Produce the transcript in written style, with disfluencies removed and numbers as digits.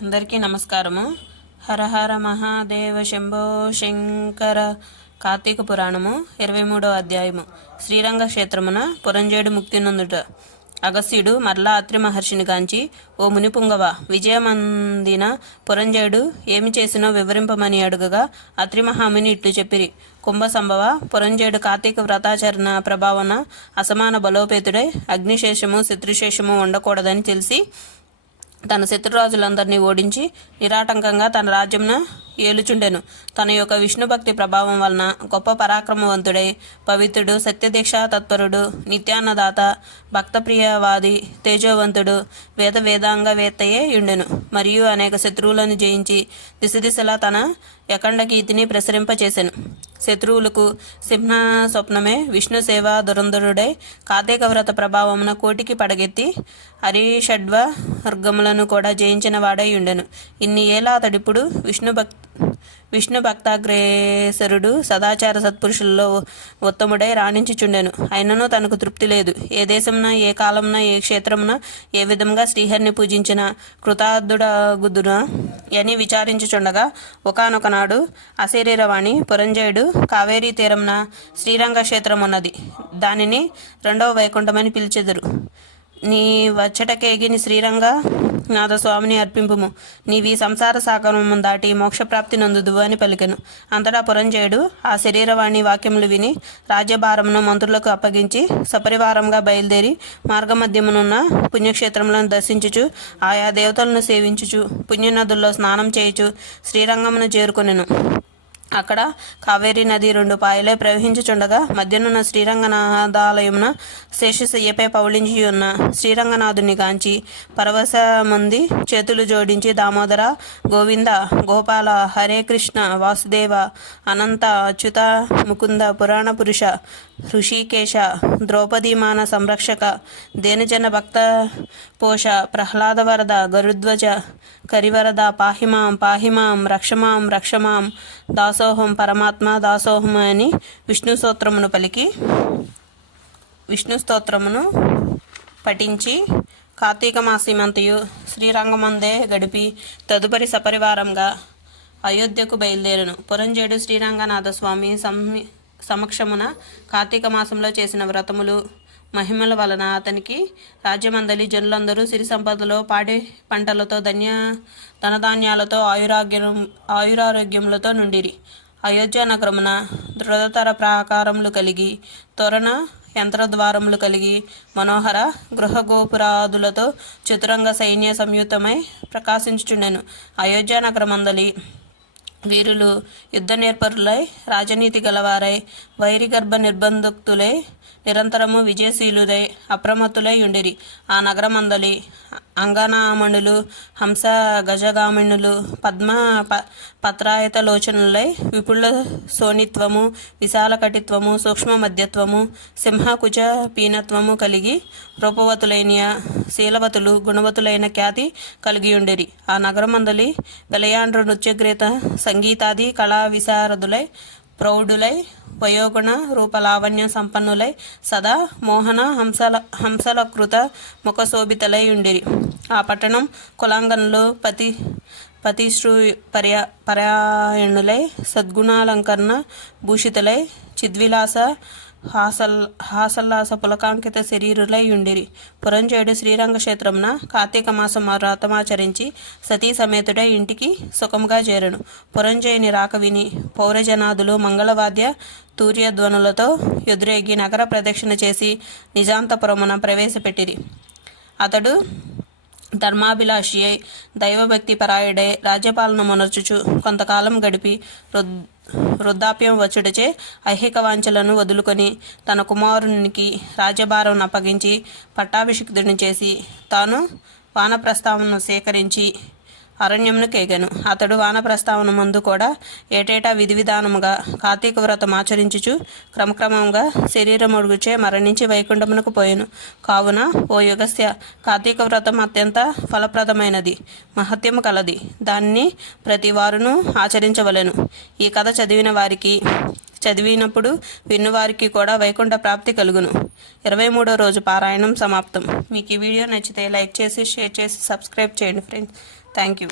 అందరికీ నమస్కారము. హర హర మహాదేవ శంభో శంకర. కార్తీక పురాణము 23వ అధ్యాయము. శ్రీరంగ క్షేత్రమున పురంజేడు ముక్తి నొందుట. అగస్త్యుడు మరలా అత్రి మహర్షిని గాంచి, ఓ మునిపుంగవ, విజయమందిన పురంజేడు ఏమి చేసినో వివరింపమని అడుగగా అత్రి మహాముని ఇట్లు చెప్పిరి. కుంభసంభవ, పురంజేడు కార్తీక వ్రతాచరణ ప్రభావన అసమాన బలోపేతుడై అగ్నిశేషము శత్రుశేషము ఉండకూడదని తెలిసి తన శత్రురాజులందరినీ ఓడించి నిరాటంకంగా తన రాజ్యంను ఏలుచుండెను. తన యొక్క విష్ణుభక్తి ప్రభావం వలన గొప్ప పరాక్రమవంతుడై పవిత్రుడు, సత్యదీక్ష తత్పరుడు, నిత్యాన్నదాత, భక్తప్రియవాది, తేజోవంతుడు, వేదాంగవేత్తయే యుండెను. మరియు అనేక శత్రువులను జయించి దిశలా తన యకండ కీర్తిని ప్రసరింపచేసెను. శత్రువులకు సింహ స్వప్నమే విష్ణు సేవ దురంధరుడై కార్తీక వ్రత ప్రభావమున కోటికి పడగెత్తి హరిషడ్వ వర్గములను కూడా జయించిన వాడై ఉండెను. ఇన్ని ఏళ్ళ అతడిప్పుడు విష్ణు భక్తాగ్రేసరుడు, సదాచార సత్పురుషుల్లో ఉత్తముడై రాణించుచుండెను. అయినను తనకు తృప్తి లేదు. ఏ దేశమున, ఏ కాలమున, ఏ క్షేత్రమున ఏ విధంగా శ్రీహరిని పూజించిన కృతార్థుడగుదున అని విచారించుచుండగా ఒకానొక నాడు అశరీరవాణి పురంజయుడు కావేరీ తీరమున శ్రీరంగ క్షేత్రం ఉన్నది. దానిని 2వ వైకుంఠమని పిలిచెదరు. నీ వచ్చటకేగిని శ్రీరంగ నాథస్వామిని అర్పింపుము. నీవి సంసార సాగరము దాటి మోక్షప్రాప్తి నందుదువు అని పలికెను. అంతటా పురంజయుడు ఆ శరీరవాణి వాక్యములు విని రాజ్యభారమును మంత్రులకు అప్పగించి సపరివారంగా బయలుదేరి మార్గమధ్యమునున్న పుణ్యక్షేత్రములను దర్శించుచు ఆయా దేవతలను సేవించుచు పుణ్యనదుల్లో స్నానం చేయుచు శ్రీరంగమును చేరుకొనెను. అక్కడ కావేరీ నది 2 పాయలై ప్రవహించుచుండగా మధ్యనున్న శ్రీరంగనాథాలయమున శేషశయ్యపై పౌళించి ఉన్న శ్రీరంగనాథుని గాంచి పరవశమంది చేతులు జోడించి దామోదర, గోవింద, గోపాల, హరే కృష్ణ, వాసుదేవ, అనంత, అచ్యుత, ముకుంద, పురాణ పురుష, హృషికేశ, ద్రౌపదీమాన సంరక్షక, దేనజన భక్త పోష, ప్రహ్లాదవరద, గరుధ్వజ, కరివరద, పాహిమాం పాహిమాం, రక్షమాం రక్షమాం, దాసోహం పరమాత్మ దాసోహం అని విష్ణు స్తోత్రమును పఠించి కార్తీక మాసమంతయు శ్రీరంగమందే గడిపి తదుపరి సపరివారంగా అయోధ్యకు బయలుదేరను. పురంజేడు శ్రీరంగనాథస్వామి సమక్షమున కార్తీక మాసంలో చేసిన వ్రతములు మహిమల వలన అతనికి రాజ్యమందలి జనులందరూ సిరి సంపదలో పాడి పంటలతో ధనధాన్యాలతో ఆయురారోగ్యములతో నుండిరి. అయోధ్య నగరమున దృఢతర ప్రాకారములు కలిగి తోరణ యంత్రద్వారములు కలిగి మనోహర గృహగోపురాదులతో చతురంగ సైన్య సంయుతమై ప్రకాశించుచుండెను. అయోధ్య నగరమందలి వీరులు యుద్ధ నేర్పరులై రాజనీతి గలవారై వైరిగర్భ నిర్బంధుక్తులై నిరంతరము విజయశీలులై అప్రమత్తులై ఉండిరి. ఆ నగరమందలి అంగనామణులు హంస గజగామిణులు పద్మ పత్రాయతలోచనులై విపుల సోనిత్వము, విశాల కటిత్వము, సూక్ష్మ మధ్యత్వము, సింహకుచ పీనత్వము కలిగి రూపవతులైన శీలవతులు, గుణవతులైన ఖ్యాతి కలిగి ఉండిరి. ఆ నగరమందలి వెలయాండ్రు నృత్యగ్రేత సంగీతాది కళా విశారదులై ప్రౌఢులై వయోగుణ రూపలావణ్య సంపన్నులై సదా మోహన హంసలకృత ముఖశోభితలై ఉండిరి. ఆ పట్టణం కులాంగనులు పతిశ్రు పరాయణులై సద్గుణాలంకరణ భూషితులై చిద్విలాస హాసల్లాస పులకాంకిత శరీరులై ఉండిరి. పురంజయుడు శ్రీరంగ క్షేత్రమున కార్తీక మాసం వ్రతమాచరించి సతీ సమేతుడై ఇంటికి సుఖముగా చేరను. పురంజయుని రాక విని పౌరజనాదులు మంగళవాద్య తూర్యధ్వనులతో ఎదురేగి నగర ప్రదక్షిణ చేసి నిజాంతపురమున ప్రవేశపెట్టిరి. అతడు ధర్మాభిలాషి అయి దైవభక్తి పరాయుడై రాజ్యపాలన మొనర్చుచు కొంతకాలం గడిపి వృద్ధాప్యం వచ్చుటచే ఐహిక వాంఛలను వదులుకొని తన కుమారునికి రాజ్యభారం అప్పగించి పట్టాభిషిక్తుడిని చేసి తాను వానప్రస్థావమును సేకరించి అరణ్యమును కేగెను. అతడు వానప్రస్థావన మందు కూడా ఏటేటా విధి విధానముగా కార్తీక వ్రతం ఆచరించుచు క్రమక్రమంగా శరీరముడుగుచే మరణించి వైకుంఠమునకు పోయెను. కావున ఓ యుగస్య, కార్తీక వ్రతం అత్యంత ఫలప్రదమైనది, మహత్యము కలది. దాన్ని ప్రతి వారును ఆచరించవలెను. ఈ కథ చదివిన వారికి చదివినప్పుడు విన్నవారికి కూడా వైకుంఠ ప్రాప్తి కలుగును. 23వ రోజు పారాయణం సమాప్తం. మీకు ఈ వీడియో నచ్చితే లైక్ చేసి, షేర్ చేసి, సబ్స్క్రైబ్ చేయండి ఫ్రెండ్స్. Thank you.